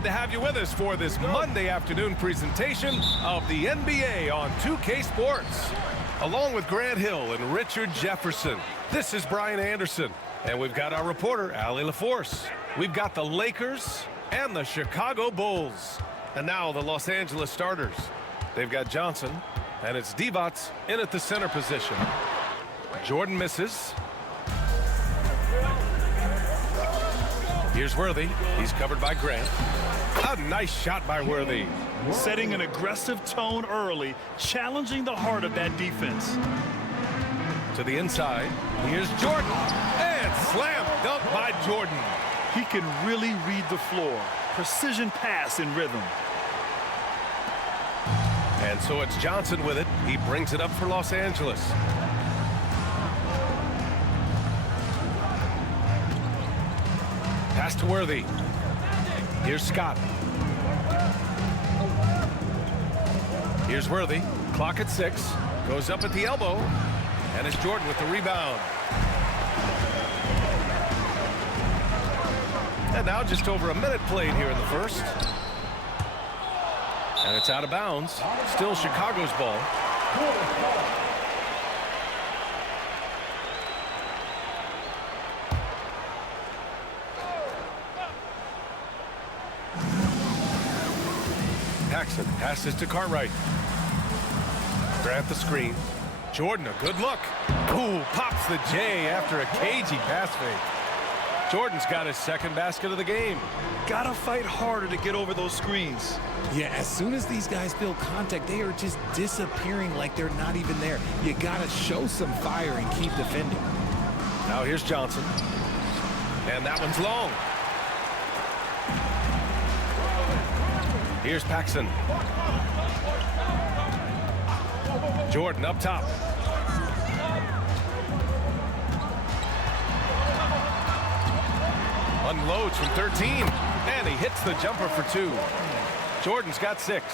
glad to have you with us for this Monday afternoon presentation of the NBA on 2K Sports. Along with Grant Hill and Richard Jefferson, this is Brian Anderson. And we've got our reporter, Allie LaForce. We've got the Lakers and the Chicago Bulls. And now the Los Angeles starters. They've got Johnson, and it's Divac in at the center position. Jordan misses. Here's Worthy. He's covered by Grant. A nice shot by Worthy. Setting an aggressive tone early, challenging the heart of that defense. To the inside. Here's Jordan. And slam dunk by Jordan. He can really read the floor. Precision pass in rhythm. And so it's Johnson with it. He brings it up for Los Angeles. Pass to Worthy. Here's Scott. Here's Worthy. Clock at 6. Goes up at the elbow. And it's Jordan with the rebound. And now just over a minute played here in the first. And it's out of bounds. Still Chicago's ball. Paxson passes to Cartwright. Grant the screen. Jordan, a good look. Ooh, pops the J after a cagey pass fake. Jordan's got his second basket of the game. Gotta fight harder to get over those screens. Yeah, as soon as these guys feel contact, they are just disappearing like they're not even there. You gotta show some fire and keep defending. Now here's Johnson. And that one's long. Here's Paxson. Jordan up top. Unloads from 13. And he hits the jumper for 2. Jordan's got 6.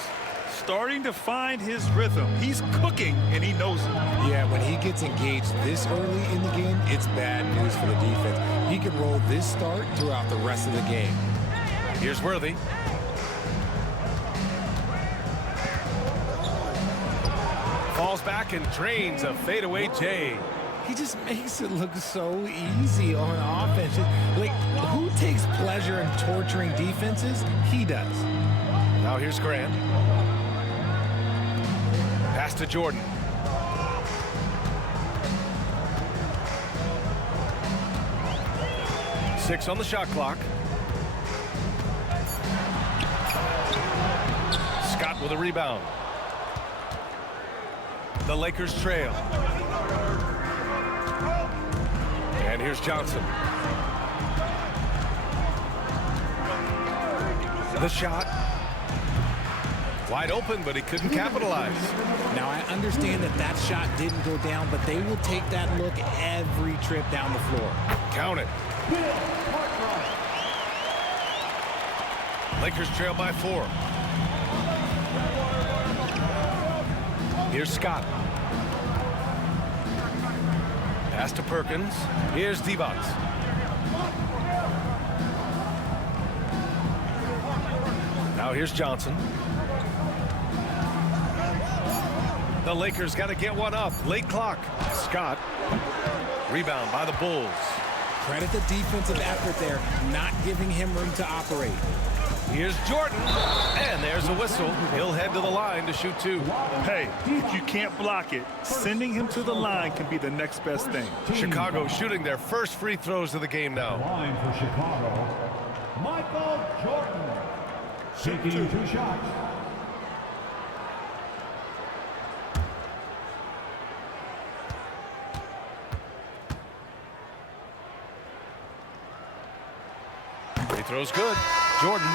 Starting to find his rhythm. He's cooking, and he knows it. Yeah, when he gets engaged this early in the game, it's bad news for the defense. He can roll this start throughout the rest of the game. Here's Worthy. Falls back and drains a fadeaway J. He just makes it look so easy on offense. Like, who takes pleasure in torturing defenses? He does. Now here's Grant. Pass to Jordan. Six on the shot clock. Scott with a rebound. The Lakers trail. And here's Johnson. The shot. Wide open, but he couldn't capitalize. Now, I understand that that shot didn't go down, but they will take that look every trip down the floor. Count it. Lakers trail by 4. Here's Scott. Pass to Perkins. Here's Divac. Now here's Johnson. The Lakers got to get one up. Late clock. Scott. Rebound by the Bulls. Credit the defensive effort there, not giving him room to operate. Here's Jordan. And there's a whistle. He'll head to the line to shoot 2. Hey, if you can't block it, sending him to the line can be the next best thing. Chicago shooting their first free throws of the game now. Line for Chicago, Michael Jordan. Taking 2 shots. Free throw's good. Jordan.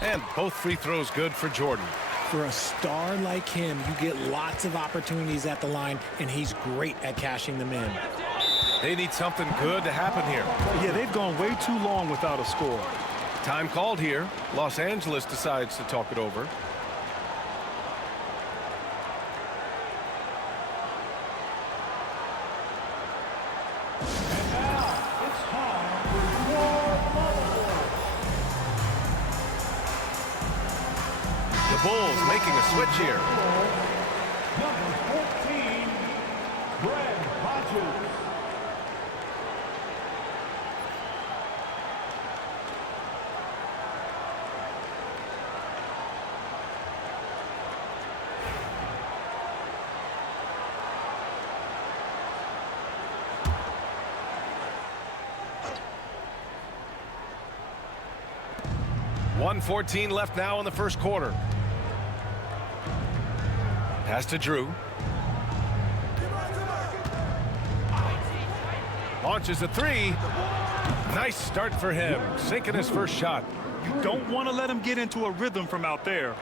And both free throws good for Jordan. For a star like him, you get lots of opportunities at the line, and he's great at cashing them in. They need something good to happen here. Yeah, they've gone way too long without a score. Time called here. Los Angeles decides to talk it over. The Bulls making a switch here. Number 14, Greg Hodges. .114 left now in the first quarter. Pass to Drew. Launches a three. Nice start for him, sinking his first shot. You don't want to let him get into a rhythm from out there.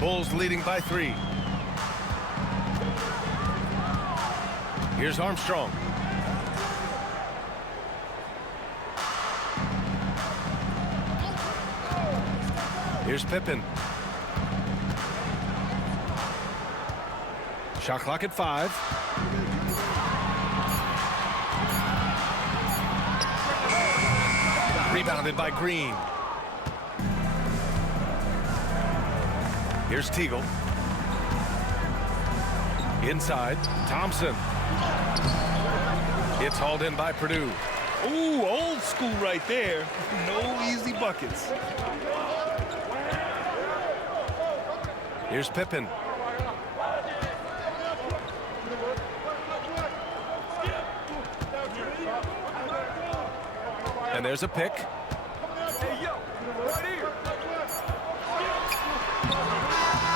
Bulls leading by 3. Here's Armstrong. Here's Pippen. Shot clock at 5. Rebounded by Green. Here's Teagle. Inside, Thompson. It's hauled in by Purdue. Ooh, old school right there. No easy buckets. Here's Pippen. And there's a pick.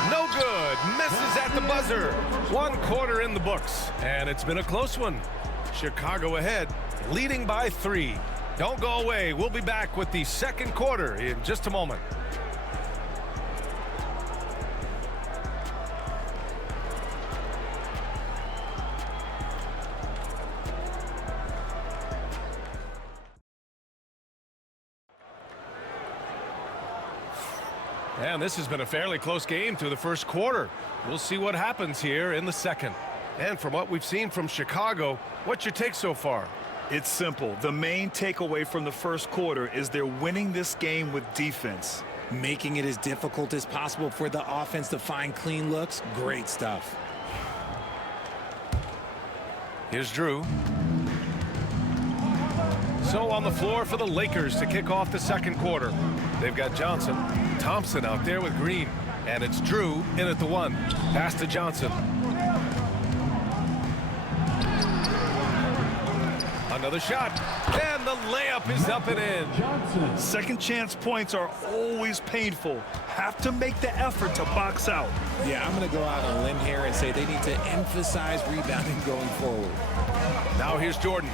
No good. Misses at the buzzer. 1 quarter in the books. And it's been a close one. Chicago ahead, leading by 3. Don't go away. We'll be back with the second quarter in just a moment. And this has been a fairly close game through the first quarter. We'll see what happens here in the second. And from what we've seen from Chicago, what's your take so far? It's simple. The main takeaway from the first quarter is they're winning this game with defense. Making it as difficult as possible for the offense to find clean looks. Great stuff. Here's Drew. So on the floor for the Lakers to kick off the second quarter. They've got Johnson, Thompson out there with Green. And it's Drew in at the 1. Pass to Johnson. Another shot. And the layup is up and in. Second chance points are always painful. Have to make the effort to box out. Yeah, I'm going to go out on a limb here and say they need to emphasize rebounding going forward. Now here's Jordan.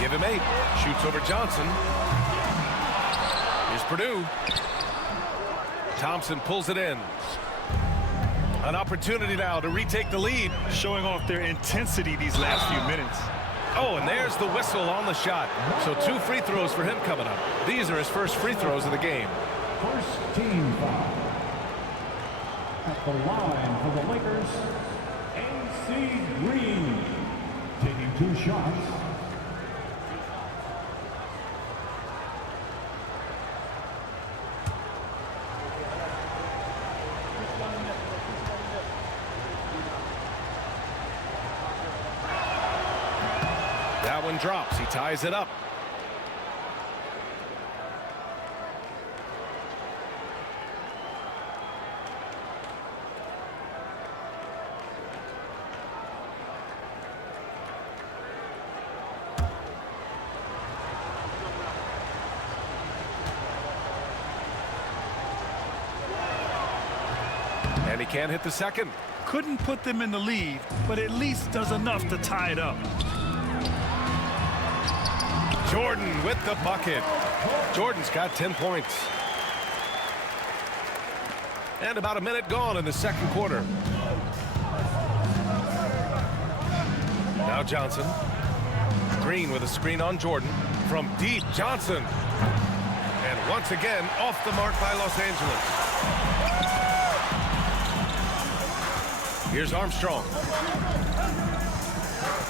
Give him 8. Shoots over Johnson. Here's Purdue. Thompson pulls it in. An opportunity now to retake the lead. Showing off their intensity these last few minutes. Oh, and there's the whistle on the shot. So 2 free throws for him coming up. These are his first free throws of the game. First team foul. At the line for the Lakers, AC Green, taking 2 shots. That one drops. He ties it up. And he can't hit the second. Couldn't put them in the lead, but at least does enough to tie it up. Jordan with the bucket. Jordan's got 10 points. And about a minute gone in the second quarter. Now Johnson. Green with a screen on Jordan. From deep, Johnson. And once again, off the mark by Los Angeles. Here's Armstrong.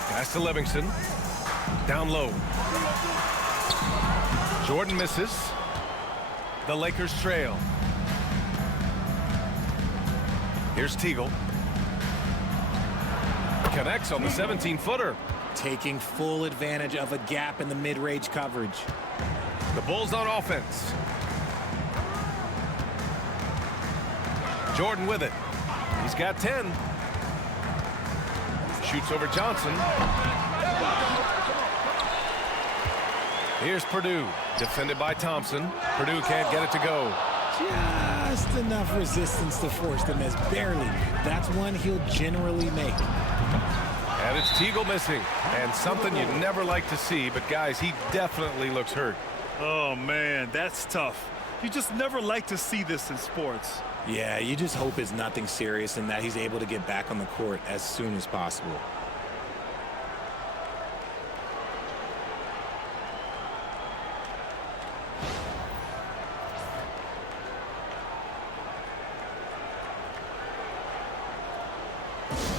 Pass to Livingston. Down low. Jordan misses. The Lakers trail. Here's Teagle. Connects on the 17-footer. Taking full advantage of a gap in the mid-range coverage. The Bulls on offense. Jordan with it. He's got 10. Shoots over Johnson. Here's Purdue. Defended by Thompson. Purdue can't get it to go. Just enough resistance to force the miss. Barely. That's one he'll generally make. And it's Teagle missing. And something you never like to see, but guys, he definitely looks hurt. Oh, man, that's tough. You just never like to see this in sports. Yeah, you just hope it's nothing serious and that he's able to get back on the court as soon as possible.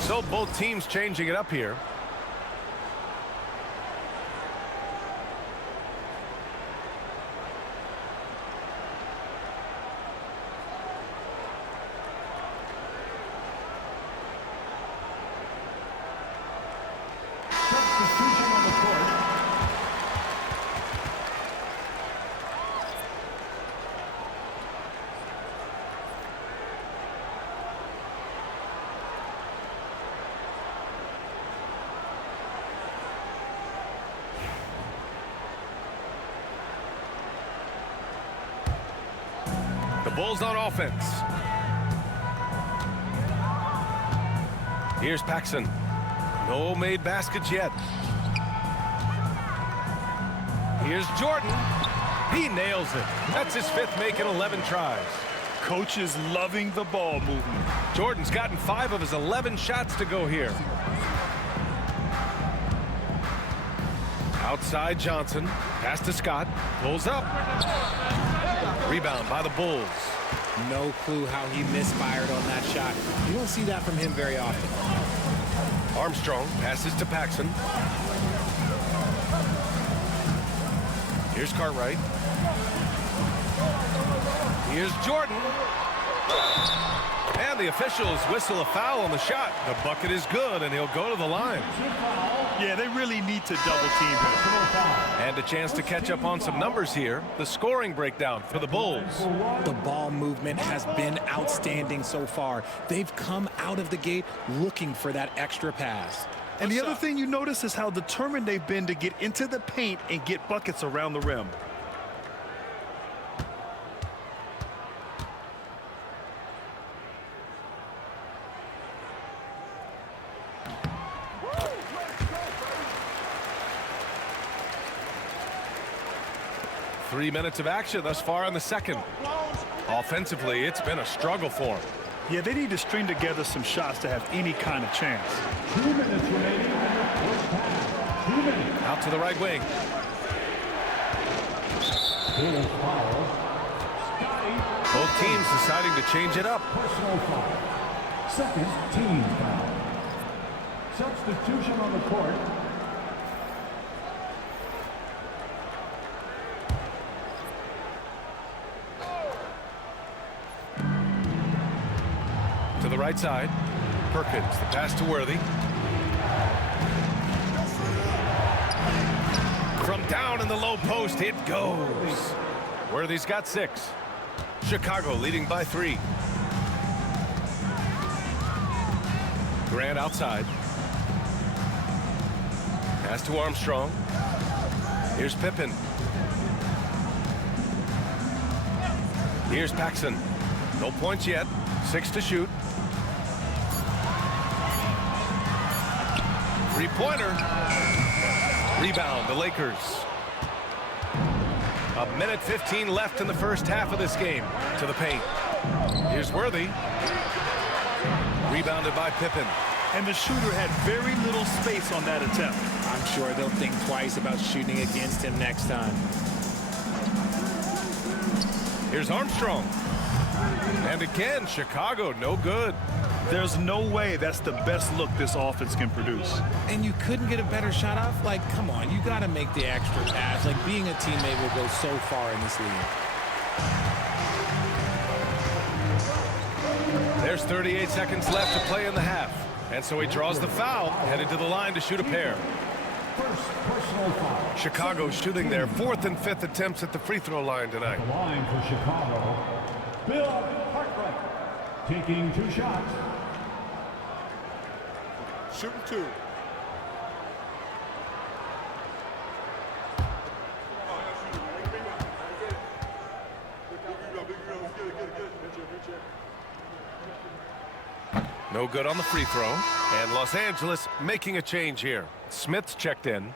So both teams changing it up here. Substitution on the court. The Bulls on offense. Here's Paxson. No made baskets yet. Here's Jordan. He nails it. That's his fifth make in 11 tries. Coach is loving the ball movement. Jordan's gotten 5 of his 11 shots to go here. Outside Johnson. Pass to Scott. Pulls up. Rebound by the Bulls. No clue how he misfired on that shot. You don't see that from him very often. Armstrong passes to Paxson. Here's Cartwright. Here's Jordan. And the officials whistle a foul on the shot. The bucket is good, and he'll go to the line. Yeah, they really need to double team him. And a chance to catch up on some numbers here. The scoring breakdown for the Bulls. The ball movement has been outstanding so far. They've come out of the gate looking for that extra pass. And the other thing you notice is how determined they've been to get into the paint and get buckets around the rim. Three minutes of action thus far in the second. Offensively, it's been a struggle for him. Yeah, they need to string together some shots to have any kind of chance. 2 minutes remaining in the first half. 2 minutes. Out to the right wing. Here's foul. Scottie. Both teams deciding to change it up. Personal foul. Second team foul. Substitution on the court. To the right side. Perkins, the pass to Worthy. From down in the low post, it goes. Worthy's got 6. Chicago leading by 3. Grant outside. Pass to Armstrong. Here's Pippen. Here's Paxson. No points yet. 6 to shoot. Three-pointer. Rebound, the Lakers. A minute 15 left in the first half of this game. To the paint. Here's Worthy. Rebounded by Pippen. And the shooter had very little space on that attempt. I'm sure they'll think twice about shooting against him next time. Here's Armstrong. And again, Chicago, no good. There's no way that's the best look this offense can produce. And you couldn't get a better shot off? Like, come on, you got to make the extra pass. Like, being a teammate will go so far in this league. There's 38 seconds left to play in the half. And so he draws the foul, headed to the line to shoot a pair. First personal foul. Chicago shooting their 4th and 5th attempts at the free throw line tonight. The line for Chicago. Bill Hartman taking 2 shots. Shooting 2. No good on the free throw. And Los Angeles making a change here. Smith's checked in.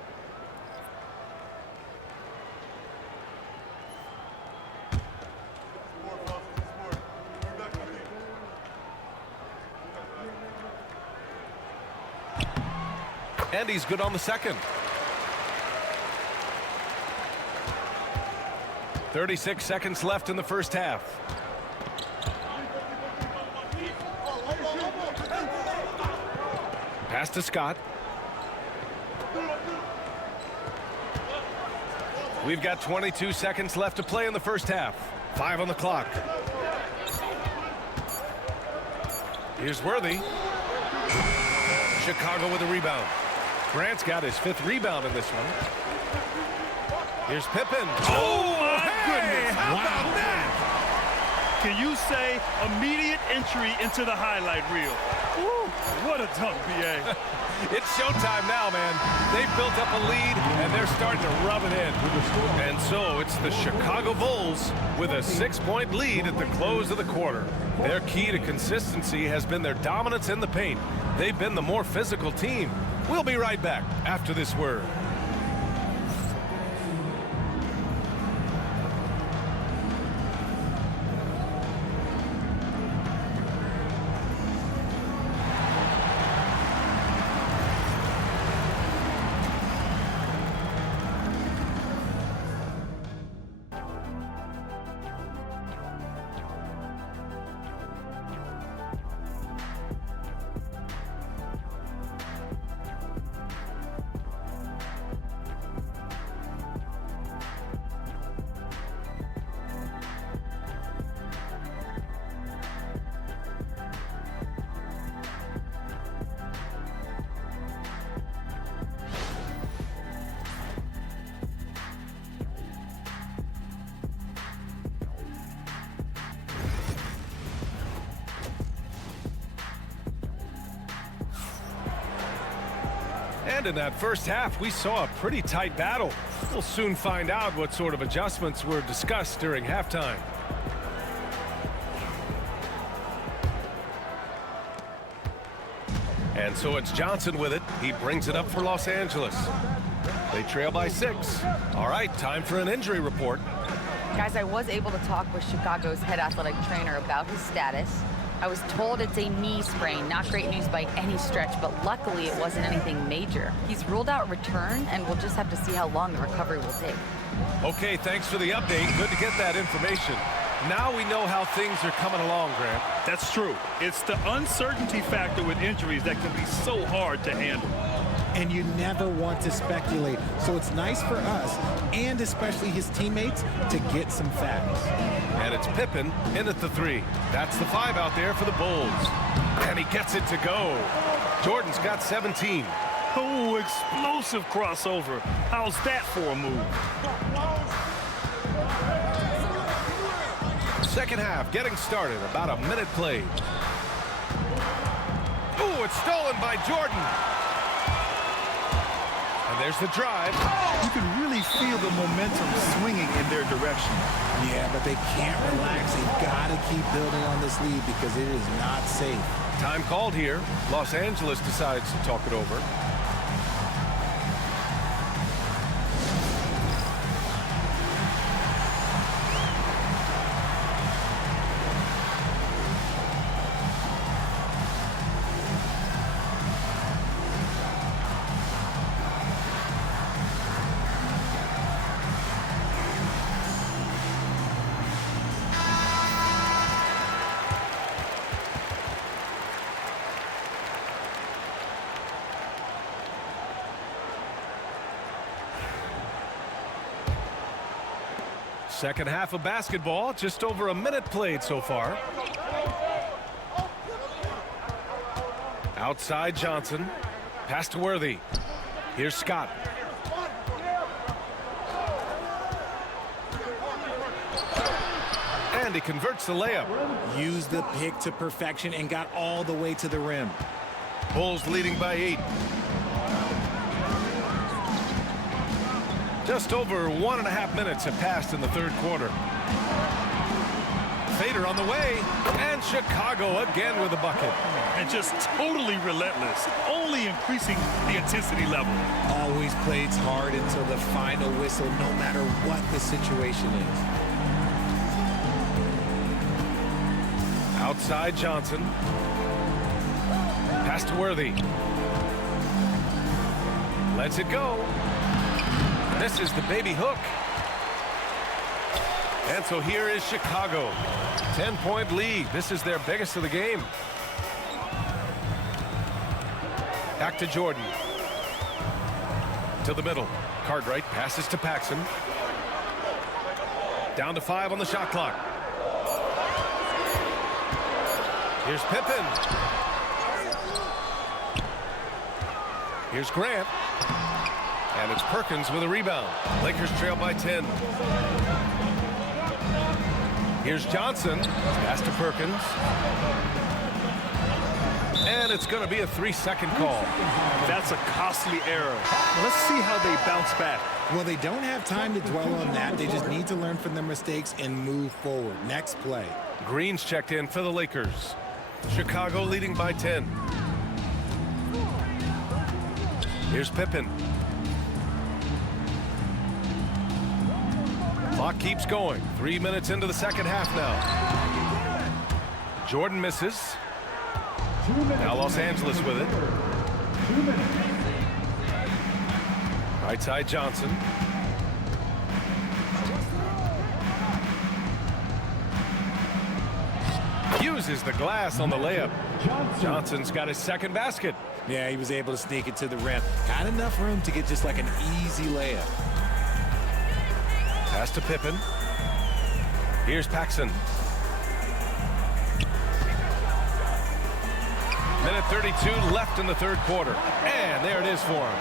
And he's good on the second. 36 seconds left in the first half. Pass to Scott. We've got 22 seconds left to play in the first half. 5 on the clock. Here's Worthy. Chicago with a rebound. Grant's got his 5th rebound in this one. Here's Pippen. Oh, my goodness. How about that? Can you say immediate entry into the highlight reel? Woo, what a dunk, B.A. It's showtime now, man. They've built up a lead, and they're starting to rub it in. And so it's the Chicago Bulls with a 6-point lead at the close of the quarter. Their key to consistency has been their dominance in the paint. They've been the more physical team. We'll be right back after this word. And in that first half, we saw a pretty tight battle. We'll soon find out what sort of adjustments were discussed during halftime. And so it's Johnson with it. He brings it up for Los Angeles. They trail by 6. All right, time for an injury report. Guys, I was able to talk with Chicago's head athletic trainer about his status. I was told it's a knee sprain. Not great news by any stretch, but luckily it wasn't anything major. He's ruled out return, and we'll just have to see how long the recovery will take. Okay, thanks for the update. Good to get that information. Now we know how things are coming along, Grant. That's true. It's the uncertainty factor with injuries that can be so hard to handle. And you never want to speculate. So it's nice for us, and especially his teammates, to get some facts. And it's Pippen in at the 3. That's the 5 out there for the Bulls. And he gets it to go. Jordan's got 17. Oh, explosive crossover. How's that for a move? Second half getting started. About a minute played. Ooh, it's stolen by Jordan. And there's the drive. You can really feel the momentum swinging in their direction. Yeah, but they can't relax. They've got to keep building on this lead because it is not safe. Time called here. Los Angeles decides to talk it over. Second half of basketball, just over a minute played so far. Outside Johnson. Pass to Worthy. Here's Scott. And he converts the layup. Used the pick to perfection and got all the way to the rim. Bulls leading by 8. Just over 1.5 minutes have passed in the third quarter. Fader on the way, and Chicago again with a bucket. And just totally relentless, only increasing the intensity level. Always plays hard until the final whistle, no matter what the situation is. Outside Johnson. Pass to Worthy. Lets it go. This is the baby hook. And so here is Chicago. 10-point lead. This is their biggest of the game. Back to Jordan. To the middle. Cartwright passes to Paxson. Down to 5 on the shot clock. Here's Pippen. Here's Grant. And it's Perkins with a rebound. Lakers trail by 10. Here's Johnson. Pass to Perkins. And it's going to be a 3-second call. That's a costly error. Let's see how they bounce back. Well, they don't have time to dwell on that. They just need to learn from their mistakes and move forward. Next play. Green's checked in for the Lakers. Chicago leading by 10. Here's Pippen. Clock keeps going. 3 minutes into the second half now. Jordan misses. Now Los Angeles with it. Right side Johnson. Uses the glass on the layup. Johnson's got his second basket. Yeah, he was able to sneak it to the rim. Got enough room to get just like an easy layup. Pass to Pippen. Here's Paxson. Minute 32 left in the third quarter. And there it is for him.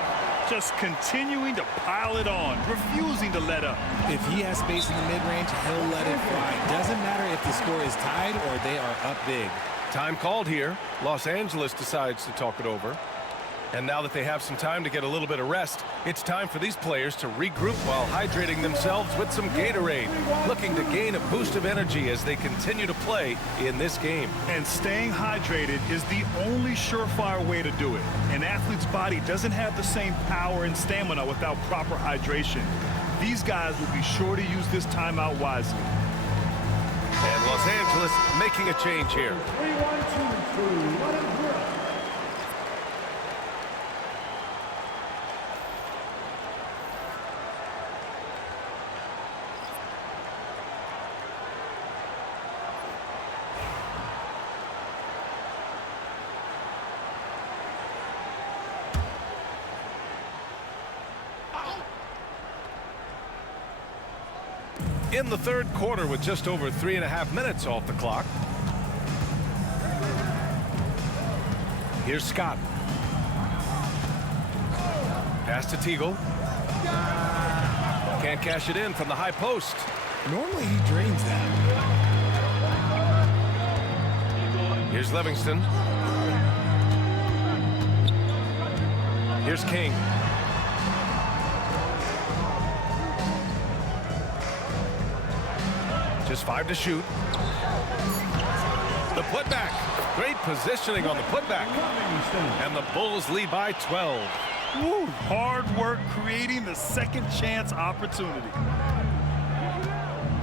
Just continuing to pile it on, refusing to let up. If he has space in the mid-range, he'll let it fly. Doesn't matter if the score is tied or they are up big. Time called here. Los Angeles decides to talk it over. And now that they have some time to get a little bit of rest, it's time for these players to regroup while hydrating themselves with some Gatorade, looking to gain a boost of energy as they continue to play in this game. And staying hydrated is the only surefire way to do it. An athlete's body doesn't have the same power and stamina without proper hydration. These guys will be sure to use this timeout wisely. And Los Angeles making a change here. 3-1-2-2. Let him drill. In the third quarter with just over 3.5 minutes off the clock. Here's Scott. Pass to Teagle. Can't cash it in from the high post. Normally he drains that. Here's Livingston. Here's King. Just 5 to shoot. The putback. Great positioning on the putback. And the Bulls lead by 12. Woo, hard work creating the second chance opportunity.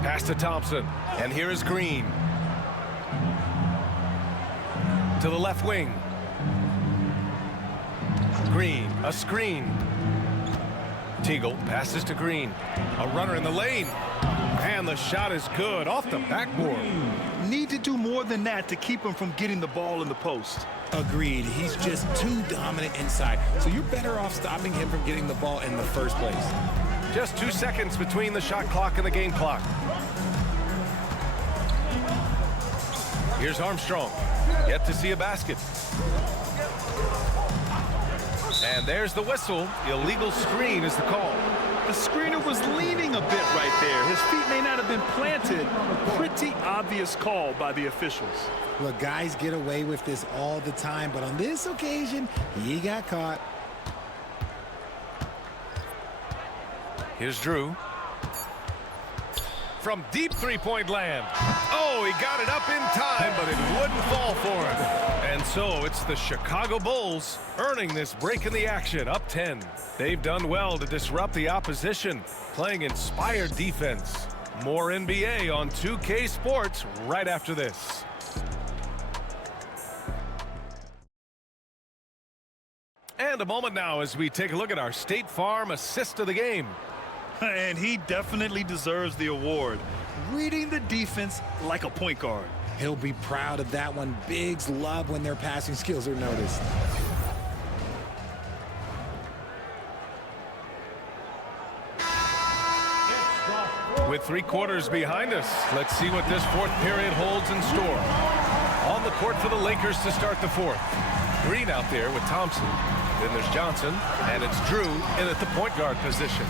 Pass to Thompson. And here is Green. To the left wing. Green, a screen. Teagle passes to Green. A runner in the lane. And the shot is good off the backboard. Need to do more than that to keep him from getting the ball in the post. Agreed. He's just too dominant inside. So you're better off stopping him from getting the ball in the first place. Just 2 seconds between the shot clock and the game clock. Here's Armstrong. Yet to see a basket. And there's the whistle. Illegal screen is the call. The screener was leaning a bit right there. His feet may not have been planted. Pretty obvious call by the officials. Look, guys get away with this all the time, but on this occasion, he got caught. Here's Drew. From deep three-point land. Oh, he got it up in time, but it wouldn't fall for him. And so it's the Chicago Bulls earning this break in the action, up 10. They've done well to disrupt the opposition, playing inspired defense. More NBA on 2K Sports right after this. And a moment now as we take a look at our State Farm assist of the game. And he definitely deserves the award. Reading the defense like a point guard. He'll be proud of that one. Bigs love when their passing skills are noticed. With 3 quarters behind us, let's see what this fourth period holds in store. On the court for the Lakers to start the fourth. Green out there with Thompson. Then there's Johnson, and it's Drew in at the point guard position.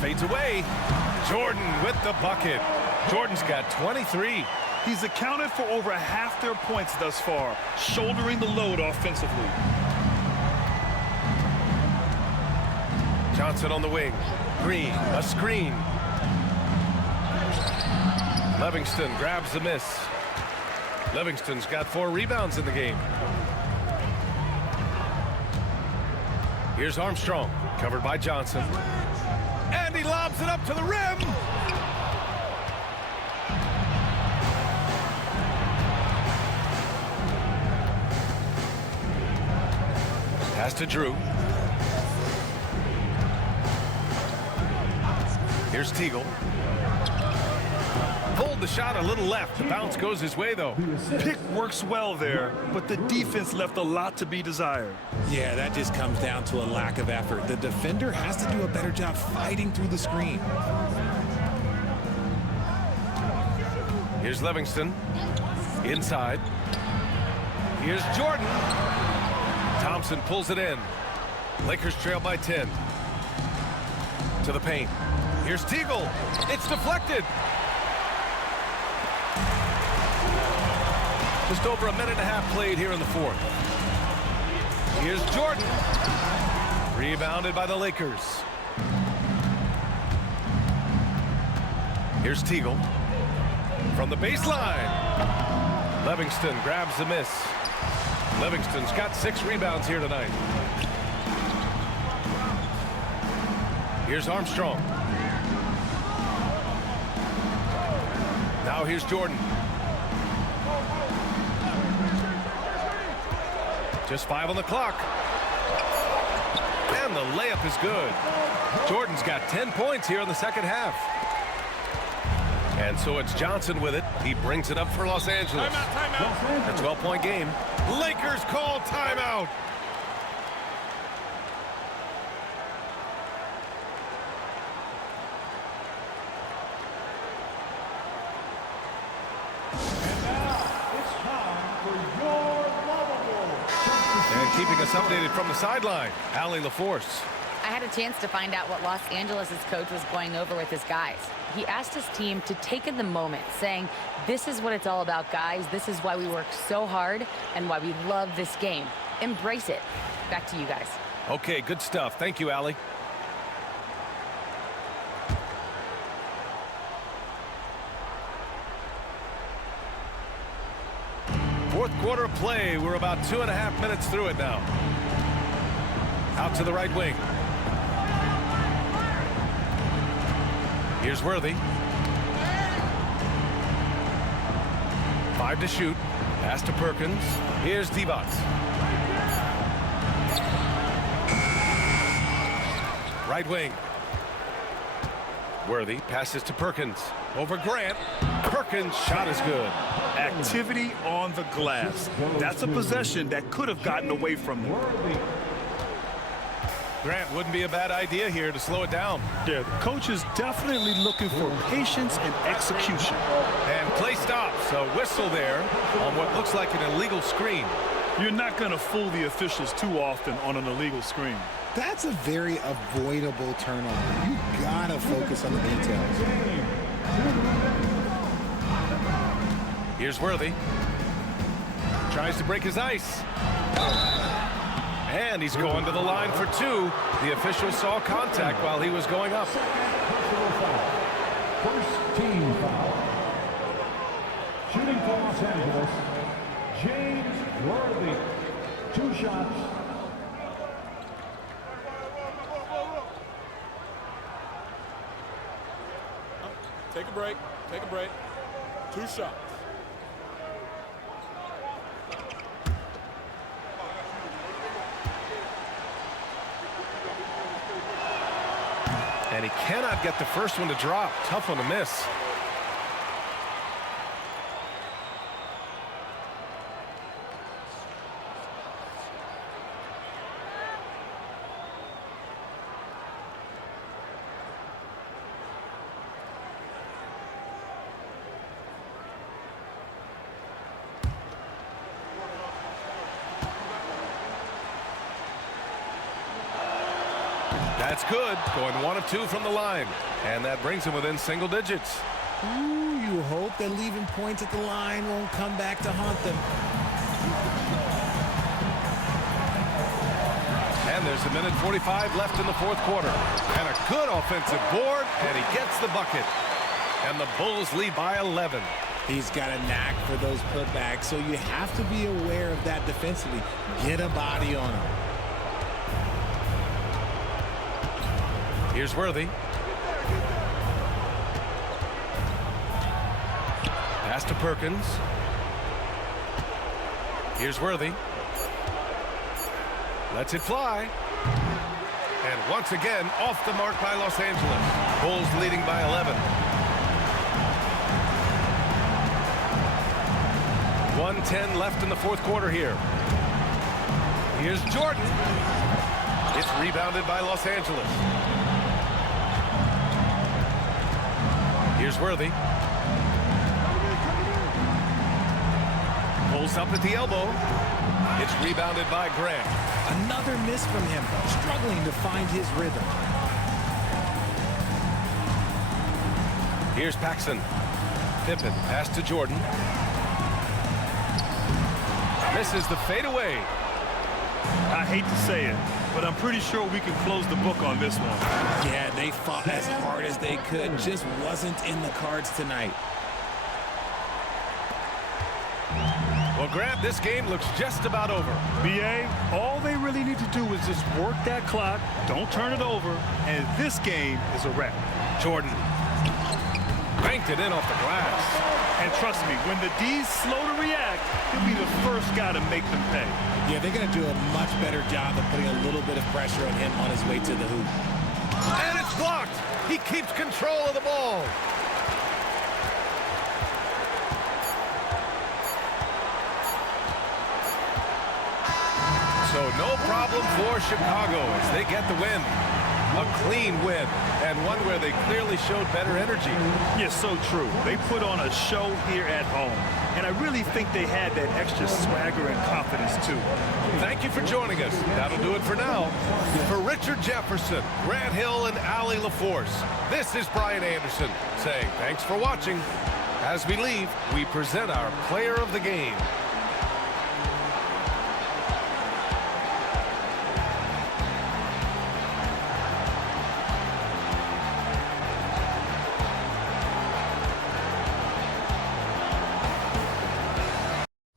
Fades away. Jordan with the bucket. Jordan's got 23. He's accounted for over half their points thus far, shouldering the load offensively. Johnson on the wing. Green, a screen. Livingston grabs the miss. Livingston's got 4 rebounds in the game. Here's Armstrong, covered by Johnson. And he lobs it up to the rim. Pass to Drew. Here's Teagle. Pulled the shot a little left. The bounce goes his way, though. Pick works well there, but the defense left a lot to be desired. Yeah, that just comes down to a lack of effort. The defender has to do a better job fighting through the screen. Here's Livingston. Inside. Here's Jordan. Thompson pulls it in. Lakers trail by 10. To the paint. Here's Teagle. It's deflected. Just over a minute and a half played here in the fourth. Here's Jordan. Rebounded by the Lakers. Here's Teagle. From the baseline. Livingston grabs the miss. Livingston's got 6 rebounds here tonight. Here's Armstrong. Now here's Jordan. Just 5 on the clock. And the layup is good. Jordan's got 10 points here in the second half. And so it's Johnson with it. He brings it up for Los Angeles. Timeout. A 12-point game. Lakers call timeout. And keeping us updated from the sideline, Allie LaForce. I had a chance to find out what Los Angeles' coach was going over with his guys. He asked his team to take in the moment, saying, this is what it's all about, guys. This is why we work so hard and why we love this game. Embrace it. Back to you guys. Okay, good stuff. Thank you, Allie. Fourth quarter of play. We're about 2.5 minutes through it now. Out to the right wing. Here's Worthy. 5 to shoot. Pass to Perkins. Here's Divac. Right wing. Worthy passes to Perkins. Over Grant. Perkins' shot is good. Activity on the glass. That's a possession that could have gotten away from them. Grant, wouldn't be a bad idea here to slow it down. Yeah, the coach is definitely looking for patience and execution. And play stops. A whistle there on what looks like an illegal screen. You're not going to fool the officials too often on an illegal screen. That's a very avoidable turnover. You gotta focus on the details. Here's Worthy. Tries to break his ice. And he's going to the line for two. The official saw contact while he was going up. First team foul. Shooting for Los Angeles, James Worthy. 2 shots. Take a break. Take a break. 2 shots. And he cannot get the first one to drop. Tough one to miss. That's good. Going 1 of 2 from the line. And that brings him within single digits. Ooh, you hope that leaving points at the line won't come back to haunt them. And there's 1:45 left in the fourth quarter. And a good offensive board. And he gets the bucket. And the Bulls lead by 11. He's got a knack for those putbacks, so you have to be aware of that defensively. Get a body on him. Here's Worthy. Pass to Perkins. Here's Worthy. Lets it fly. And once again, off the mark by Los Angeles. Bulls leading by 11. 1:10 left in the fourth quarter here. Here's Jordan. It's rebounded by Los Angeles. Here's Worthy. Pulls up at the elbow. It's rebounded by Grant. Another miss from him, struggling to find his rhythm. Here's Paxson. Pippen, pass to Jordan. Misses the fadeaway. I hate to say it, but I'm pretty sure we can close the book on this one. Yeah, they fought as hard as they could. Just wasn't in the cards tonight. Well, Grant, this game looks just about over. BA, all they really need to do is just work that clock, don't turn it over, and this game is a wrap. Jordan banked it in off the glass. And trust me, when the D's slow to react, he'll be the first guy to make them pay. Yeah, they're going to do a much better job of putting a little bit of pressure on him on his way to the hoop. And it's blocked. He keeps control of the ball. So no problem for Chicago as they get the win. A clean win, and one where they clearly showed better energy. Yeah, so true. They put on a show here at home, and I really think they had that extra swagger and confidence, too. Thank you for joining us. That'll do it for now. For Richard Jefferson, Grant Hill, and Allie LaForce, this is Brian Anderson saying thanks for watching. As we leave, we present our player of the game.